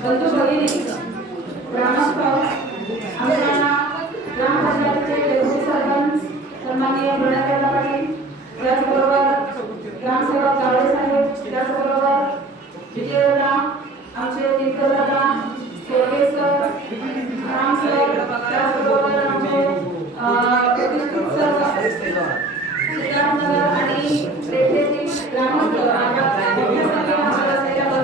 सर्व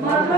Mother